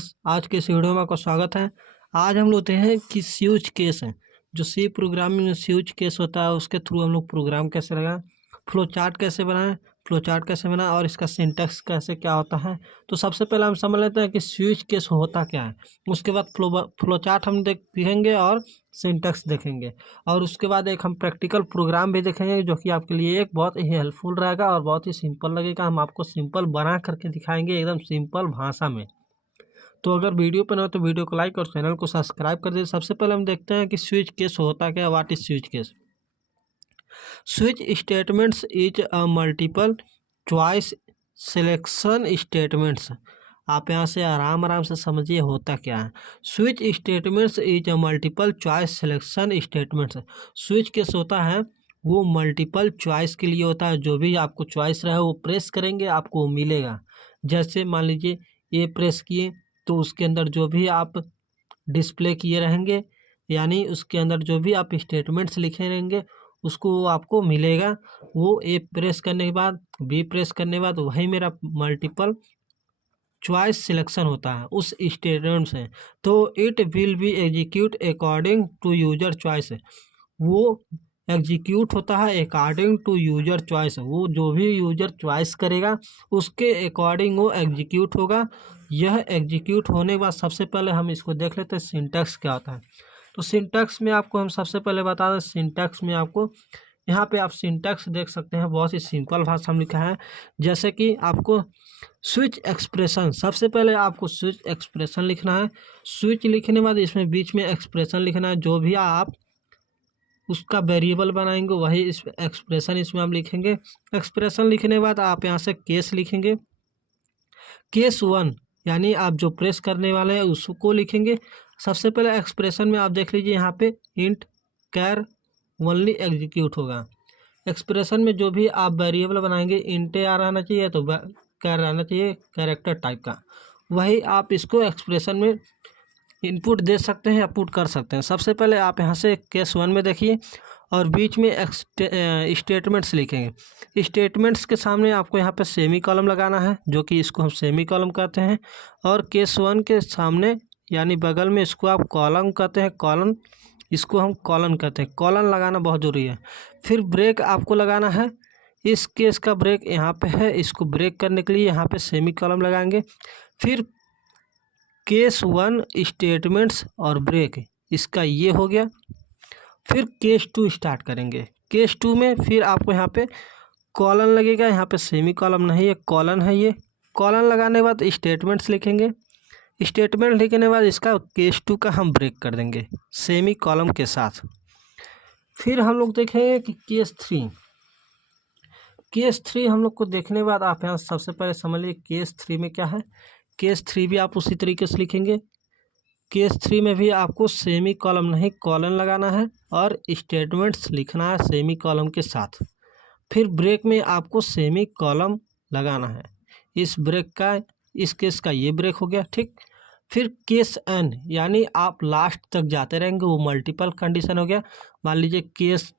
Friends, आज के इस वीडियो में आपका स्वागत है। आज हम लोग हैं कि स्विच केस है, जो सी प्रोग्रामिंग में स्विच केस होता है उसके थ्रू हम लोग प्रोग्राम कैसे लगाएं, फ्लो चार्ट कैसे बनाएं और इसका सिंटैक्स कैसे क्या होता है। तो सबसे पहले हम समझ लेते हैं कि स्विच केस होता क्या है। उसके बाद फ्लो चार्ट हम देखेंगे और सिंटैक्स देखेंगे, और उसके बाद एक हम प्रैक्टिकल प्रोग्राम भी देखेंगे जो कि आपके लिए एक बहुत ही हेल्पफुल रहेगा और बहुत ही सिंपल लगेगा। हम आपको सिंपल बना करके दिखाएंगे, एकदम सिंपल भाषा में। तो अगर वीडियो पर ना हो तो वीडियो को लाइक और चैनल को सब्सक्राइब कर दीजिए। सबसे पहले हम देखते हैं कि स्विच केस होता क्या, what is switch case. Switch statements is a multiple choice selection statements. आप यहाँ से आराम से समझिए होता क्या है। Switch statements is a multiple choice selection statements. Switch case होता है वो मल्टीपल चॉइस के लिए होता है। जो भी आपको चॉइस रहे वो प्रेस करेंगे आपको मिलेगा। जैसे मान लीजिए ये प्रेस किए तो उसके अंदर जो भी आप डिस्प्ले किए रहेंगे, यानी उसके अंदर जो भी आप स्टेटमेंट्स लिखे रहेंगे उसको वो आपको मिलेगा। वो ए प्रेस करने के बाद बी प्रेस करने के बाद वही मेरा मल्टीपल चॉइस सिलेक्शन होता है उस स्टेटमेंट से। तो it will be execute according to user choice. वो एग्जीक्यूट होता है अकॉर्डिंग टू यूजर चॉइस। वो जो भी यूजर चॉइस करेगा उसके अकॉर्डिंग वो एग्जीक्यूट होगा। यह एग्जीक्यूट होने के बाद सबसे पहले हम इसको देख लेते हैं सिंटैक्स क्या होता है। तो सिंटैक्स में आपको हम सबसे पहले बता दें, सिंटैक्स में आपको यहाँ पे आप सिंटैक्स देख सकते हैं, बहुत ही सिंपल भाषा में लिखा है। जैसे कि आपको स्विच एक्सप्रेशन, सबसे पहले आपको स्विच एक्सप्रेशन लिखना है। स्विच लिखने के बाद इसमें बीच में एक्सप्रेशन लिखना है। जो भी आप उसका वेरिएबल बनाएंगे वही इस एक्सप्रेशन इसमें हम लिखेंगे। एक्सप्रेशन लिखने के बाद आप यहाँ से केस लिखेंगे। केस 1 यानी आप जो प्रेस करने वाले हैं उसको लिखेंगे। सबसे पहले एक्सप्रेशन में आप देख लीजिए यहाँ पे इंट कैर ओनली एग्जीक्यूट होगा। एक्सप्रेशन में जो भी आप वेरिएबल बनाएंगे इंट आ रहना चाहिए, तो कैर रहना चाहिए कैरेक्टर टाइप का। वही आप इसको एक्सप्रेशन में इनपुट दे सकते हैं या पुट कर सकते हैं। सबसे पहले आप यहाँ से केस 1 में देखिए और बीच में स्टेटमेंट्स लिखेंगे। स्टेटमेंट्स के सामने आपको यहाँ पे सेमी कॉलम लगाना है, जो कि इसको हम सेमी कॉलम कहते हैं। और केस 1 के सामने यानी बगल में इसको आप कॉलम कहते हैं, कॉलन, इसको हम कॉलन कहते हैं। कॉलन लगाना बहुत ज़रूरी है। फिर ब्रेक आपको लगाना है। इस केस का ब्रेक यहाँ पे है, इसको ब्रेक करने के लिए यहाँ पे सेमी कॉलम लगाएंगे। फिर केस 1 स्टेटमेंट्स और ब्रेक, इसका ये हो गया। फिर केस 2 स्टार्ट करेंगे। केस 2 में फिर आपको यहाँ पे कॉलन लगेगा, यहाँ पे सेमी कॉलम नहीं है, कॉलन है। ये कॉलन लगाने के बाद स्टेटमेंट्स लिखेंगे। स्टेटमेंट लिखने के बाद इसका केस 2 का हम ब्रेक कर देंगे सेमी कॉलम के साथ। फिर हम लोग देखेंगे कि केस 3 हम लोग को देखने के बाद आप यहाँ सबसे पहले समझ लीजिए केस 3 में क्या है। केस 3 भी आप उसी तरीके से लिखेंगे। केस 3 में भी आपको सेमी कॉलम नहीं कॉलन लगाना है और स्टेटमेंट्स लिखना है सेमी कॉलम के साथ। फिर ब्रेक में आपको सेमी कॉलम लगाना है। इस ब्रेक का, इस केस का ये ब्रेक हो गया, ठीक। फिर केस एन यानी आप लास्ट तक जाते रहेंगे, वो मल्टीपल कंडीशन हो गया। मान लीजिए केस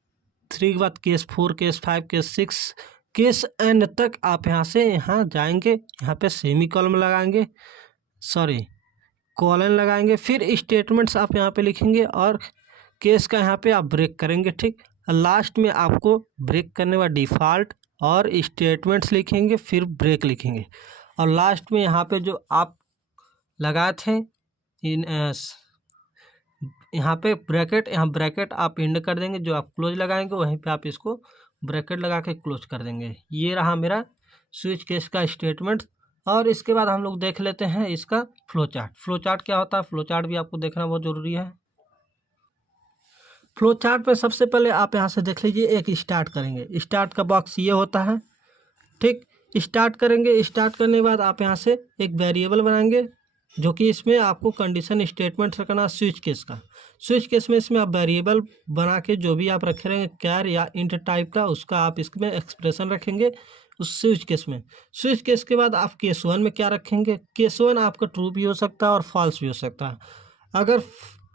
3 के बाद case 4, case 5, case 6, case N तक आप यहाँ से यहाँ जाएंगे। यहाँ पे सेमी कॉलम लगाएंगे, सॉरी कॉलन लगाएंगे। फिर स्टेटमेंट्स आप यहाँ पे लिखेंगे और केस का यहाँ पे आप ब्रेक करेंगे, ठीक। लास्ट में आपको ब्रेक करने वाला डिफ़ॉल्ट और स्टेटमेंट्स लिखेंगे, फिर ब्रेक लिखेंगे। और लास्ट में यहाँ पे जो आप लगाए थे इन यहाँ पे ब्रैकेट, यहाँ ब्रैकेट आप एंड कर देंगे। जो आप क्लोज लगाएंगे वहीं पे आप इसको ब्रैकेट लगा के क्लोज कर देंगे। ये रहा मेरा स्विच केस का स्टेटमेंट। और इसके बाद हम लोग देख लेते हैं इसका फ्लो चार्ट। फ्लो चार्ट क्या होता है, फ्लो चार्ट भी आपको देखना बहुत ज़रूरी है। फ्लो चार्ट में सबसे पहले आप यहाँ से देख लीजिए, एक स्टार्ट करेंगे। स्टार्ट का बॉक्स ये होता है, ठीक। स्टार्ट करेंगे। स्टार्ट करने के बाद आप यहाँ से एक वेरिएबल बनाएंगे, जो कि इसमें आपको कंडीशन स्टेटमेंट रखना स्विच केस का। स्विच केस में इसमें आप वेरिएबल बना के जो भी आप रखे रहेंगे कैर या इंट टाइप का, उसका आप इसमें एक्सप्रेशन रखेंगे उस स्विच केस में। स्विच केस के बाद आप केस 1 में क्या रखेंगे। केस 1 आपका ट्रू भी हो सकता है और फॉल्स भी हो सकता है। अगर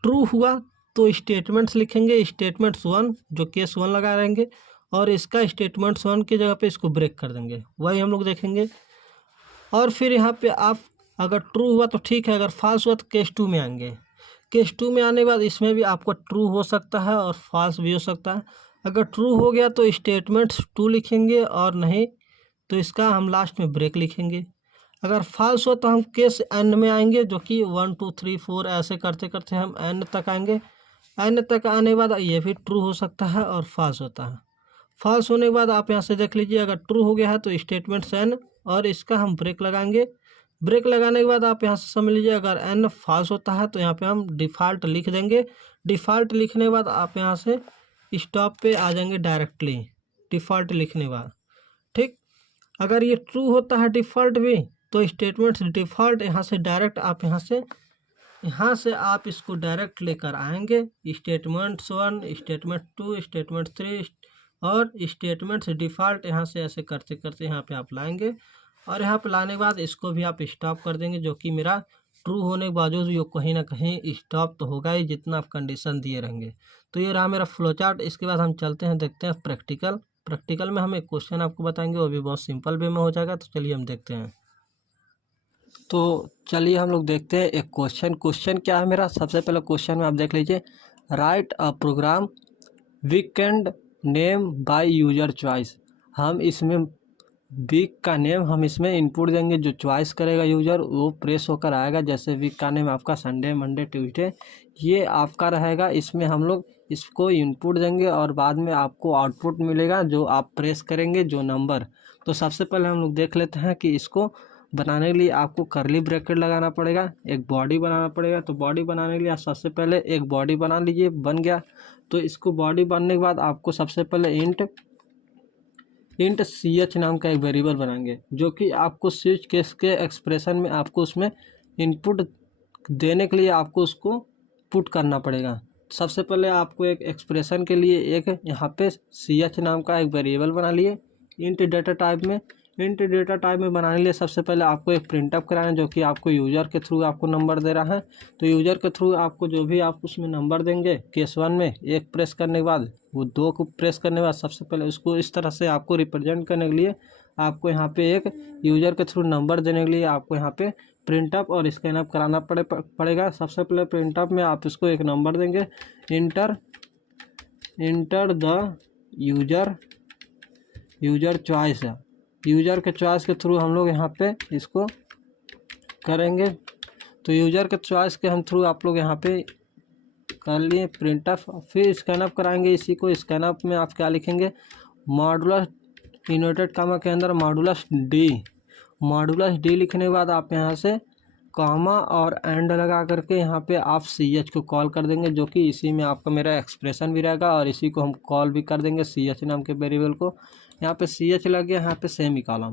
ट्रू हुआ तो स्टेटमेंट्स लिखेंगे, स्टेटमेंट्स 1 जो केस 1 लगा रहेंगे, और इसका स्टेटमेंट्स 1 की जगह पे इसको ब्रेक कर देंगे। वही हम लोग देखेंगे। और फिर यहाँ पे आप अगर ट्रू हुआ तो ठीक है, अगर फॉल्स हुआ तो केस 2 में आएंगे। केस 2 में आने के बाद इसमें भी आपको ट्रू हो सकता है और फॉल्स भी हो सकता है। अगर ट्रू हो गया तो स्टेटमेंट 2 लिखेंगे, और नहीं तो इसका हम लास्ट में ब्रेक लिखेंगे। अगर फॉल्स हो तो हम केस एन में आएंगे, जो कि 1 2 3 4 ऐसे करते करते हम एन तक आएंगे। एन तक आने के बाद ये भी ट्रू हो सकता है और फॉल्स होता है। फॉल्स होने के बाद आप यहाँ से देख लीजिए, अगर ट्रू हो गया है तो स्टेटमेंट एन, और इसका हम ब्रेक लगाएंगे। ब्रेक लगाने के बाद आप यहाँ से समझ लीजिए, अगर एन फॉल्स होता है तो यहाँ पे हम डिफ़ॉल्ट लिख देंगे। डिफ़ॉल्ट लिखने के बाद आप यहाँ से स्टॉप पे आ जाएंगे डायरेक्टली, डिफ़ॉल्ट लिखने के बाद। ठीक, अगर ये ट्रू होता है डिफ़ॉल्ट भी, तो स्टेटमेंट डिफ़ॉल्ट यहाँ से डायरेक्ट आप यहाँ से आप इसको डायरेक्ट लेकर आएंगे। स्टेटमेंट 1, स्टेटमेंट 2, स्टेटमेंट 3 और स्टेटमेंट डिफ़ॉल्ट यहाँ से ऐसे करते करते यहाँ पे आप लाएंगे। और यहाँ पे लाने के बाद इसको भी आप स्टॉप कर देंगे, जो कि मेरा ट्रू होने के बावजूद ये कहीं ना कहीं स्टॉप तो होगा ही, जितना आप कंडीशन दिए रहेंगे। तो ये रहा मेरा फ्लो चार्ट। इसके बाद हम चलते हैं, देखते हैं प्रैक्टिकल में हम एक क्वेश्चन आपको बताएंगे, वो भी बहुत सिंपल वे में हो जाएगा। तो चलिए हम देखते हैं। तो चलिए हम लोग देखते हैं एक क्वेश्चन क्या है मेरा। सबसे पहले क्वेश्चन में आप देख लीजिए, write a program weekend name by user choice. हम इसमें वीक का नेम हम इसमें इनपुट देंगे, जो चॉइस करेगा यूजर वो प्रेस होकर आएगा। जैसे वीक का नेम आपका संडे, मंडे, ट्यूसडे ये आपका रहेगा। इसमें हम लोग इसको इनपुट देंगे और बाद में आपको आउटपुट मिलेगा, जो आप प्रेस करेंगे जो नंबर। तो सबसे पहले हम लोग देख लेते हैं कि इसको बनाने के लिए आपको करली ब्रैकेट लगाना पड़ेगा, एक बॉडी बनाना पड़ेगा। तो बॉडी बनाने के लिए आप सबसे पहले एक बॉडी बना लीजिए, बन गया। तो इसको बॉडी बनने के बाद आपको सबसे पहले इंट ch नाम का एक वेरिएबल बनाएंगे, जो कि आपको स्विच केस के एक्सप्रेशन में आपको उसमें इनपुट देने के लिए आपको उसको पुट करना पड़ेगा। सबसे पहले आपको एक एक्सप्रेशन के लिए एक यहाँ पे ch नाम का एक वेरिएबल बना लिए इंट डेटा टाइप में। इंट डेटा टाइप में बनाने के लिए सबसे पहले आपको एक प्रिंटअप कराना है, जो कि आपको यूज़र के थ्रू आपको नंबर दे रहा है। तो यूज़र के थ्रू आपको जो भी आप उसमें नंबर देंगे, केस 1 में एक प्रेस करने के बाद वो 2 को प्रेस करने के बाद सबसे पहले उसको इस तरह से आपको रिप्रेजेंट करने के लिए आपको यहाँ पे एक यूज़र के थ्रू नंबर देने के लिए आपको यहाँ पे प्रिंटअप और स्कैनअप कराना पड़ेगा। सबसे पहले प्रिंटअप में आप इसको एक नंबर देंगे, इंटर द यूजर चॉइस है। यूज़र के चॉइस के थ्रू हम लोग यहाँ पे इसको करेंगे। तो यूज़र के चॉइस के हम थ्रू आप लोग यहाँ पे कर लिए प्रिंटअप, फिर स्कैनअप कराएंगे। इसी को स्कैनअप में आप क्या लिखेंगे, मॉडुलस इन्वर्टेड कामा के अंदर मॉडुलस डी लिखने के बाद आप यहाँ से कामा और एंड लगा करके यहाँ पे आप ch को कॉल कर देंगे, जो कि इसी में आपका मेरा एक्सप्रेशन भी रहेगा और इसी को हम कॉल भी कर देंगे ch नाम के वेरिएबल को। यहाँ पे ch लग गया, यहाँ पे सेमी कॉलम।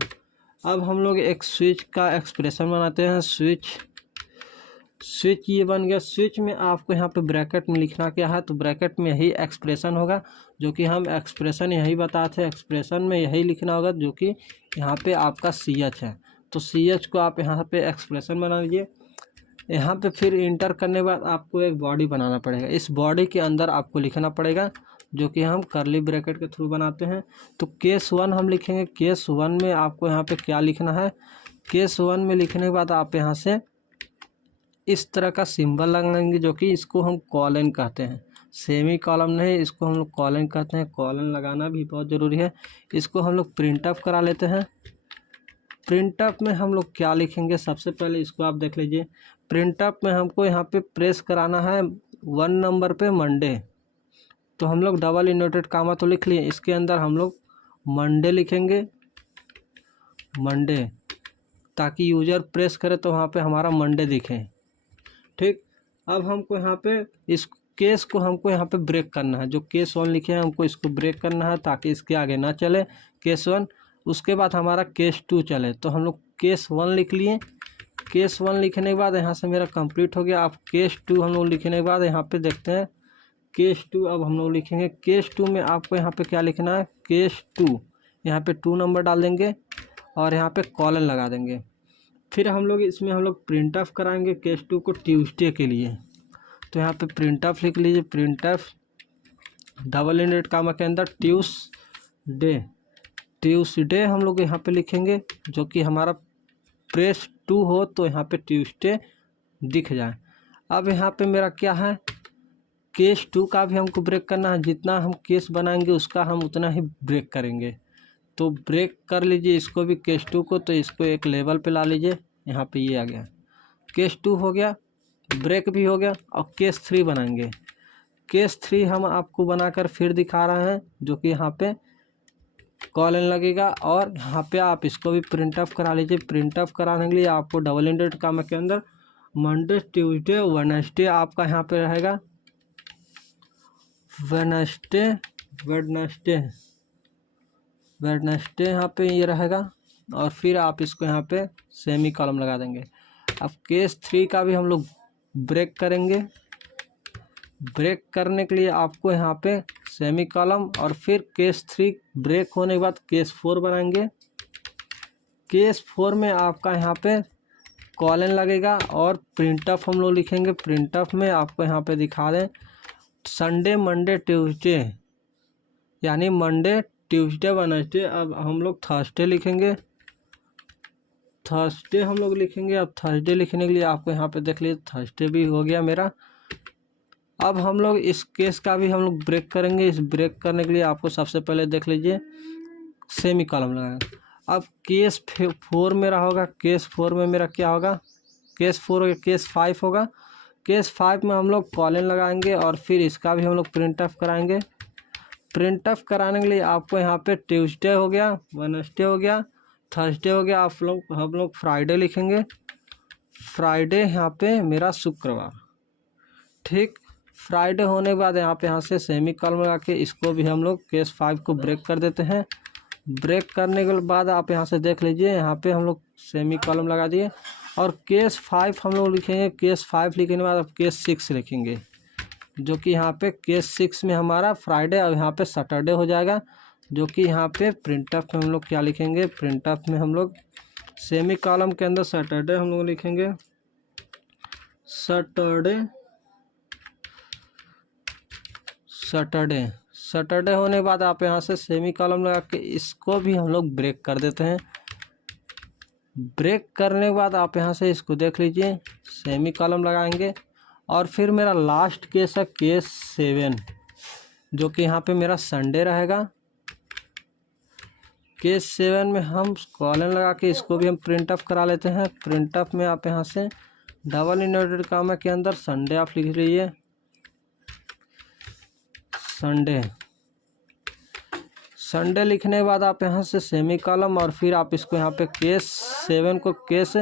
अब हम लोग एक स्विच का एक्सप्रेशन बनाते हैं। स्विच ये बन गया। स्विच में आपको यहाँ पे ब्रैकेट में लिखना क्या है, तो ब्रैकेट में यही एक्सप्रेशन होगा, जो कि हम एक्सप्रेशन यही बताते हैं। एक्सप्रेशन में यही लिखना होगा, जो कि यहाँ पे आपका ch है। तो ch को आप यहाँ पे एक्सप्रेशन बना लीजिए। यहाँ पे फिर इंटर करने के बाद आपको एक बॉडी बनाना पड़ेगा। इस बॉडी के अंदर आपको लिखना पड़ेगा, जो कि हम करली ब्रैकेट के थ्रू बनाते हैं। तो केस 1 हम लिखेंगे। केस 1 में आपको यहाँ पे क्या लिखना है, केस 1 में लिखने के बाद आप यहाँ से इस तरह का सिंबल लगाएंगे, जो कि इसको हम कॉलन कहते हैं, सेमी कॉलम नहीं, इसको हम लोग कॉलन कहते हैं। कॉलन लगाना भी बहुत ज़रूरी है। इसको हम लोग प्रिंटअप करा लेते हैं। प्रिंटअप में हम लोग क्या लिखेंगे, सबसे पहले इसको आप देख लीजिए। प्रिंटअप में हमको यहाँ पे प्रेस कराना है 1 नंबर पे मंडे। तो हम लोग डबल इन्वर्टेड कामा तो लिख लिए, इसके अंदर हम लोग मंडे लिखेंगे, मंडे, ताकि यूज़र प्रेस करे तो वहाँ पे हमारा मंडे दिखे। ठीक, अब हमको यहाँ पे इस केस को हमको यहाँ पे ब्रेक करना है। जो केस 1 लिखे हैं हमको इसको ब्रेक करना है, ताकि इसके आगे ना चले केस 1। उसके बाद हमारा केस 2 चले। तो हम लोग केस 1 लिख लिए। केस 1 लिखने के बाद यहाँ से मेरा कंप्लीट हो गया। अब केस 2 हम लोग लिखने के बाद यहाँ पे देखते हैं केस 2। अब हम लोग लिखेंगे केस 2 में आपको यहाँ पे क्या लिखना है, केस 2, यहाँ पे 2 नंबर डाल देंगे और यहाँ पे कॉलन लगा देंगे। फिर हम लोग इसमें हम लोग प्रिंटअप कराएंगे केस 2 को ट्यूसडे के लिए। तो यहाँ पे प्रिंटअप लिख लीजिए, प्रिंटअप डबल इन्वर्टेड कामा के अंदर ट्यूसडे हम लोग यहाँ पे लिखेंगे, जो कि हमारा प्रेस 2 हो तो यहाँ पे ट्यूसडे दिख जाए। अब यहाँ पे मेरा क्या है, केस 2 का भी हमको ब्रेक करना है। जितना हम केस बनाएंगे उसका हम उतना ही ब्रेक करेंगे। तो ब्रेक कर लीजिए इसको भी, केस 2 को। तो इसको एक लेवल पे ला लीजिए, यहाँ पे ये आ गया, केस 2 हो गया, ब्रेक भी हो गया। और केस 3 बनाएंगे। केस 3 हम आपको बनाकर फिर दिखा रहे हैं, जो कि यहाँ पे कॉलन लगेगा। और यहाँ पे आप इसको भी प्रिंट अप करा लीजिए। प्रिंट अप कराने के लिए आपको डबल इंडेड काम के अंदर मंडे, ट्यूसडे, वेडनेसडे आपका यहाँ पे रहेगा, वेडनेसडे यहाँ पे ये रहेगा। और फिर आप इसको यहाँ पे सेमी कॉलम लगा देंगे। अब केस 3 का भी हम लोग ब्रेक करेंगे। ब्रेक करने के लिए आपको यहाँ पे सेमी कॉलम, और फिर केस 3 ब्रेक होने के बाद केस 4 बनाएंगे। केस 4 में आपका यहाँ पे कॉलन लगेगा और प्रिंटअप हम लोग लिखेंगे। प्रिंटअप में आपको यहाँ पे दिखा दें, संडे, मंडे, ट्यूसडे, यानी मंडे, ट्यूसडे, वेडनेसडे। अब हम लोग थर्सडे लिखेंगे, थर्सडे हम लोग लिखेंगे। अब थर्सडे लिखने के लिए आपको यहाँ पे देख लीजिए, थर्सडे भी हो गया मेरा। अब हम लोग इस केस का भी हम लोग ब्रेक करेंगे। इस ब्रेक करने के लिए आपको सबसे पहले देख लीजिए सेमी कॉलम लगाएंगे। अब केस 4 मेरा होगा। केस 4 में मेरा क्या होगा, केस 4 हो गया, केस 5 होगा। केस 5 में हम लोग कॉलन लगाएंगे और फिर इसका भी हम लोग प्रिंट ऑफ कराएंगे। प्रिंट ऑफ कराने के लिए आपको यहाँ पे ट्यूसडे हो गया, वेडनेसडे हो गया, थर्सडे हो गया। हम लोग फ्राइडे लिखेंगे। फ्राइडे यहाँ पे मेरा शुक्रवार, ठीक। फ्राइडे होने के बाद यहाँ से सेमी कॉलम लगा के इसको भी हम लोग केस 5 को ब्रेक कर देते हैं। ब्रेक करने के बाद आप यहाँ से देख लीजिए, यहाँ पे हम लोग सेमी कॉलम लगा दिए। और केस 5 हम लोग लिखेंगे। केस 5 लिखने के बाद अब केस 6 लिखेंगे, जो कि यहाँ पे केस 6 में हमारा फ्राइडे और यहाँ पे सैटरडे हो जाएगा। जो कि यहाँ पे प्रिंटअप में हम लोग क्या लिखेंगे, प्रिंटअप में हम लोग सेमी कॉलम के अंदर सैटरडे हम लोग लिखेंगे। सैटरडे होने के बाद आप यहाँ से सेमी कॉलम लगा के इसको भी हम लोग ब्रेक कर देते हैं। ब्रेक करने के बाद आप यहाँ से इसको देख लीजिए, सेमी कॉलम लगाएंगे। और फिर मेरा लास्ट केस है केस 7, जो कि यहाँ पे मेरा संडे रहेगा। केस 7 में हम कॉलन लगा के इसको भी हम प्रिंट अप करा लेते हैं। प्रिंट अप में आप यहाँ से डबल इन्वर्टेड कामा के अंदर संडे आप लिख लीजिए, संडे लिखने के बाद आप यहाँ से सेमी कॉलम, और फिर आप इसको यहाँ पे केस 7 को केस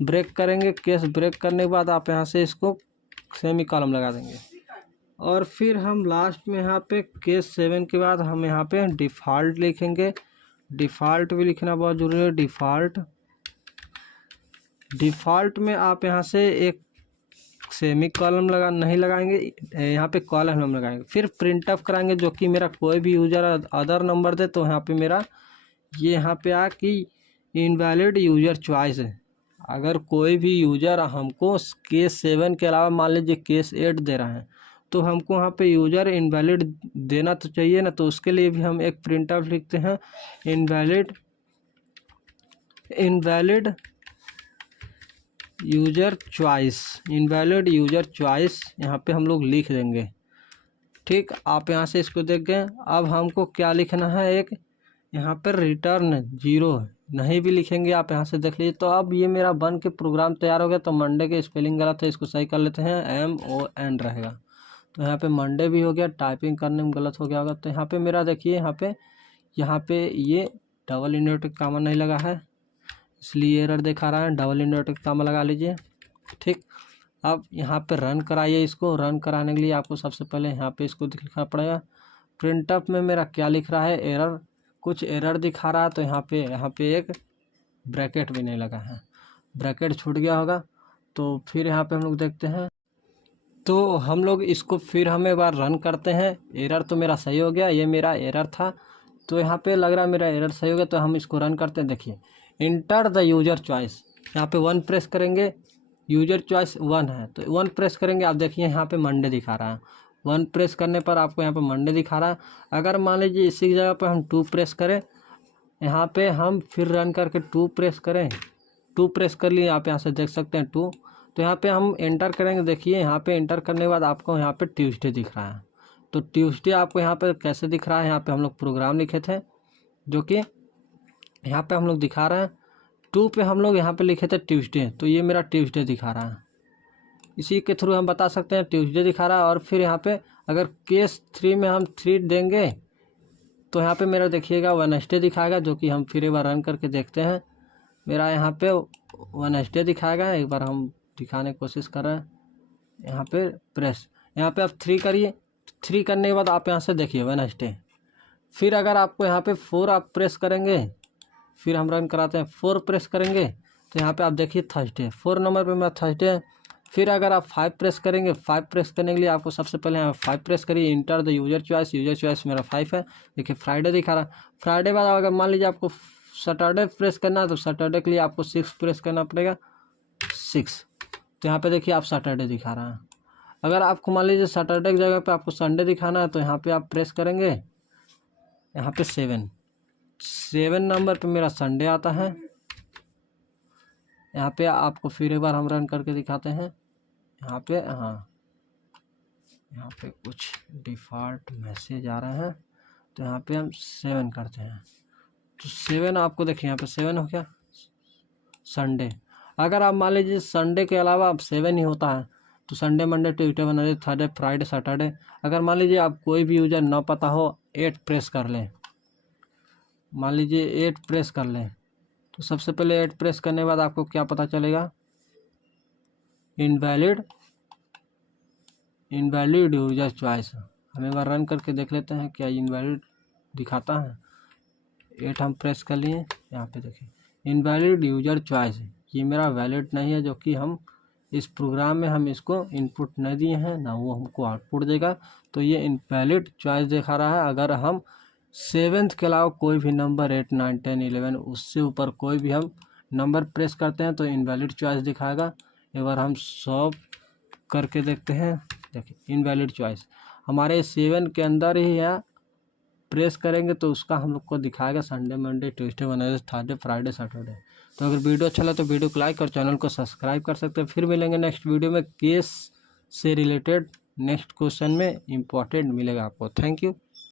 ब्रेक करेंगे। केस ब्रेक करने के बाद आप यहाँ से इसको सेमी कॉलम लगा देंगे। और फिर हम लास्ट में यहाँ पे केस 7 के बाद हम यहाँ पे डिफ़ॉल्ट लिखेंगे। डिफ़ॉल्ट भी लिखना बहुत ज़रूरी है। डिफ़ॉल्ट में आप यहाँ से एक सेमी कॉलम नहीं लगाएंगे, यहाँ पे कॉलम हम लगाएंगे। फिर प्रिंट ऑफ कराएंगे, जो कि मेरा कोई भी यूज़र अदर नंबर दे तो यहाँ पे मेरा ये यहाँ पे आ कि इनवैलिड यूज़र चॉइस है। अगर कोई भी यूज़र हमको केस 7 के अलावा मान लीजिए केस 8 दे रहा है, तो हमको वहाँ पे यूज़र इनवैलिड देना तो चाहिए ना। तो उसके लिए भी हम एक प्रिंट आउट लिखते हैं, इनवैलिड यूज़र चॉइस यहाँ पे हम लोग लिख देंगे, ठीक। आप यहाँ से इसको देख गए। अब हमको क्या लिखना है, एक यहाँ पर रिटर्न 0 नहीं भी लिखेंगे, आप यहाँ से देख लीजिए। तो अब ये मेरा बन के प्रोग्राम तैयार हो गया। तो मंडे के स्पेलिंग गलत है, इसको सही कर लेते हैं, MON रहेगा। तो यहाँ पे मंडे भी हो गया, टाइपिंग करने में गलत हो गया होगा। तो यहाँ पे मेरा देखिए, यहाँ पे ये डबल इन्वर्टेड कामा नहीं लगा है, इसलिए एरर दिखा रहा है। डबल इन्वर्टेड कामा लगा लीजिए, ठीक। अब यहाँ पे रन कराइए। इसको रन कराने के लिए आपको सबसे पहले यहाँ पे इसको लिखना पड़ेगा। प्रिंटअप में मेरा क्या लिख रहा है, एरर, कुछ एरर दिखा रहा है। तो यहाँ पे एक ब्रैकेट भी नहीं लगा है, ब्रैकेट छूट गया होगा। तो फिर यहाँ पे हम लोग देखते हैं। तो हम लोग इसको फिर हम एक बार रन करते हैं। एरर तो मेरा सही हो गया, ये मेरा एरर था। तो यहाँ पे लग रहा है मेरा एरर सही हो गया। तो हम इसको रन करते हैं। देखिए, इंटर द यूज़र चॉइस, यहाँ पे 1 प्रेस करेंगे। यूज़र चॉइस 1 है, तो 1 प्रेस करेंगे। आप देखिए यहाँ पे मंडे दिखा रहा है। 1 प्रेस करने पर आपको यहाँ पे मंडे दिखा रहा है। अगर मान लीजिए इसी जगह पर हम 2 प्रेस करें, यहाँ पे हम फिर रन करके 2 प्रेस करें, 2 प्रेस कर लिए, आप यहाँ से देख सकते हैं 2। तो यहाँ पे हम एंटर करेंगे। देखिए यहाँ पे एंटर करने के बाद आपको यहाँ पे ट्यूसडे दिख रहा है। तो ट्यूसडे आपको यहाँ पे कैसे दिख रहा है, यहाँ पे हम लोग प्रोग्राम लिखे थे जो कि यहाँ पे हम लोग दिखा रहे हैं। 2 पे हम लोग यहाँ पे लिखे थे ट्यूसडे, तो ये मेरा ट्यूसडे दिखा रहा है। इसी के थ्रू हम बता सकते हैं ट्यूसडे दिखा रहा है। और फिर यहाँ पे अगर केस 3 में हम 3 देंगे तो यहाँ पे मेरा देखिएगा वेडनेसडे दिखाएगा, जो कि हम फिर एक बार रन करके देखते हैं। मेरा यहाँ पे वेडनेसडे दिखाएगा। एक बार हम दिखाने की कोशिश कर रहे हैं। यहाँ पे प्रेस, यहाँ पे आप 3 करिए। 3 करने के बाद आप यहाँ से देखिए वेडनेसडे। फिर अगर आपको यहाँ पे 4 आप प्रेस करेंगे, फिर हम रन कराते हैं, 4 प्रेस करेंगे तो यहाँ पे आप देखिए थर्सडे, 4 नंबर पे मेरा थर्सडे है। फिर अगर आप 5 प्रेस करेंगे, 5 प्रेस करने के लिए आपको सबसे पहले यहाँ 5 प्रेस करिए, इंटर द यूजर चॉइस मेरा 5 है। देखिए फ्राइडे दिखा रहा है। फ्राइडे बाद अगर मान लीजिए आपको सैटरडे प्रेस करना है तो सैटरडे के लिए आपको 6 प्रेस करना पड़ेगा, 6। तो यहाँ पे देखिए आप सैटरडे दिखा रहा है। अगर आपको मान लीजिए सैटरडे की जगह पे आपको संडे दिखाना है तो यहाँ पे आप प्रेस करेंगे, यहाँ पे 7 नंबर पे मेरा संडे आता है। यहाँ पे आपको फिर एक बार हम रन करके दिखाते हैं। यहाँ पे हाँ, यहाँ पे कुछ डिफ़ॉल्ट मैसेज आ रहे हैं तो यहाँ पे हम 7 करते हैं। तो 7 आपको देखिए यहाँ पे 7 हो गया संडे। अगर आप मान लीजिए संडे के अलावा अब 7 ही होता है तो Sunday, Monday, Tuesday, Wednesday, Thursday, Friday, Saturday. अगर मान लीजिए आप कोई भी यूजर ना पता हो 8 प्रेस कर लें, मान लीजिए 8 प्रेस कर लें, तो सबसे पहले 8 प्रेस करने के बाद आपको क्या पता चलेगा, इनवैलिड यूजर चॉइस। हम एक बार रन करके देख लेते हैं क्या इनवैलिड दिखाता है। 8 हम प्रेस कर लिए, यहाँ पे देखिए इनवैलिड यूजर चॉइस, ये मेरा वैलिड नहीं है, जो कि हम इस प्रोग्राम में हम इसको इनपुट नहीं दिए हैं ना, वो हमको आउटपुट देगा। तो ये इनवैलिड चॉइस दिखा रहा है। अगर हम 7th के अलावा कोई भी नंबर 8, 9, 10, 11 उससे ऊपर कोई भी हम नंबर प्रेस करते हैं तो इनवैलिड चॉइस दिखाएगा। एक बार हम सॉल्व करके देखते हैं। देखिए इनवैलिड चॉइस हमारे 7 के अंदर ही है, प्रेस करेंगे तो उसका हम लोग को दिखाएगा Sunday, Monday, Tuesday, Wednesday, Thursday, Friday, Saturday. तो अगर वीडियो अच्छा लगे तो वीडियो को लाइक और चैनल को सब्सक्राइब कर सकते हैं। फिर मिलेंगे नेक्स्ट वीडियो में, केस से रिलेटेड नेक्स्ट क्वेश्चन में इम्पोर्टेंट मिलेगा आपको। Thank you.